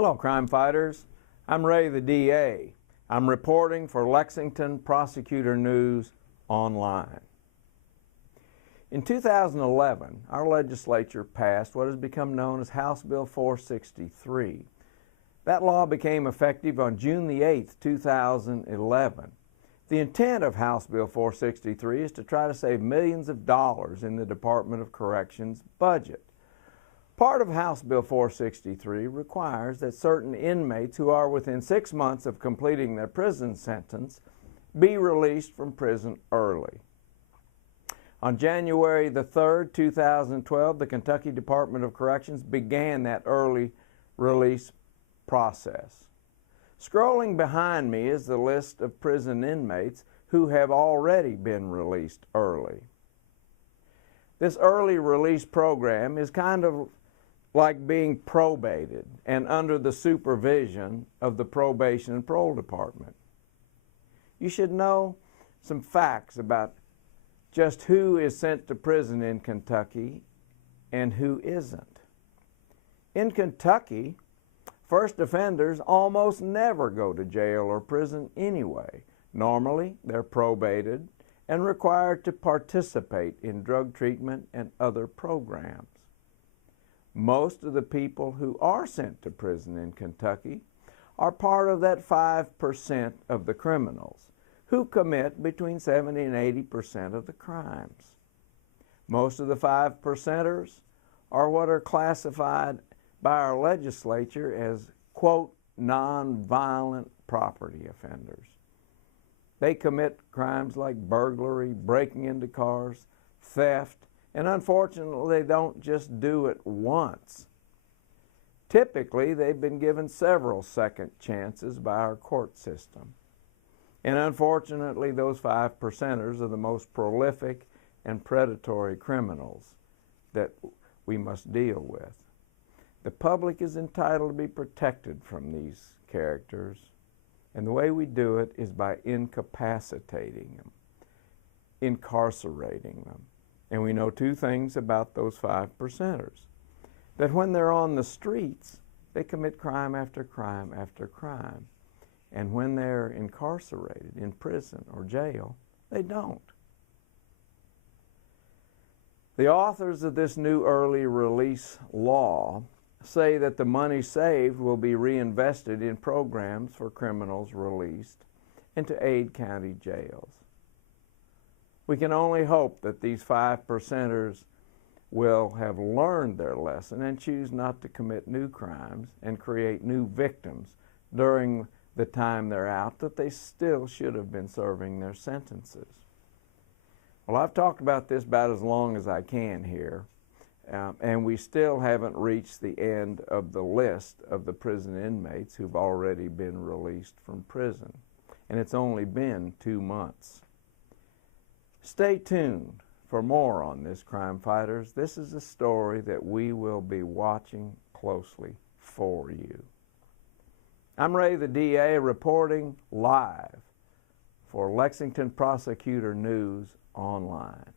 Hello, crime fighters. I'm Ray, the DA. I'm reporting for Lexington Prosecutor News Online. In 2011, our legislature passed what has become known as House Bill 463. That law became effective on June the 8th, 2011. The intent of House Bill 463 is to try to save millions of dollars in the Department of Corrections budget. Part of House Bill 463 requires that certain inmates who are within 6 months of completing their prison sentence be released from prison early. On January the 3rd, 2012, the Kentucky Department of Corrections began that early release process. Scrolling behind me is the list of prison inmates who have already been released early. This early release program is kind of like being probated and under the supervision of the Probation and Parole Department. You should know some facts about just who is sent to prison in Kentucky and who isn't. In Kentucky, first offenders almost never go to jail or prison anyway. Normally, they're probated and required to participate in drug treatment and other programs. Most of the people who are sent to prison in Kentucky are part of that 5% of the criminals who commit between 70 and 80% of the crimes. Most of the 5%ers are what are classified by our legislature as, quote, nonviolent property offenders. They commit crimes like burglary, breaking into cars, theft, and unfortunately, they don't just do it once. Typically, they've been given several second chances by our court system. And unfortunately, those 5%ers are the most prolific and predatory criminals that we must deal with. The public is entitled to be protected from these characters, and the way we do it is by incapacitating them, incarcerating them. And we know two things about those 5%ers. That when they're on the streets, they commit crime after crime after crime. And when they're incarcerated in prison or jail, they don't. The authors of this new early release law say that the money saved will be reinvested in programs for criminals released and to aid county jails. We can only hope that these 5%ers will have learned their lesson and choose not to commit new crimes and create new victims during the time they're out that they still should have been serving their sentences. Well, I've talked about this about as long as I can here, and we still haven't reached the end of the list of the prison inmates who've already been released from prison, and it's only been 2 months. Stay tuned for more on this, crime fighters. This is a story that we will be watching closely for you. I'm Ray, the DA, reporting live for Lexington Prosecutor News Online.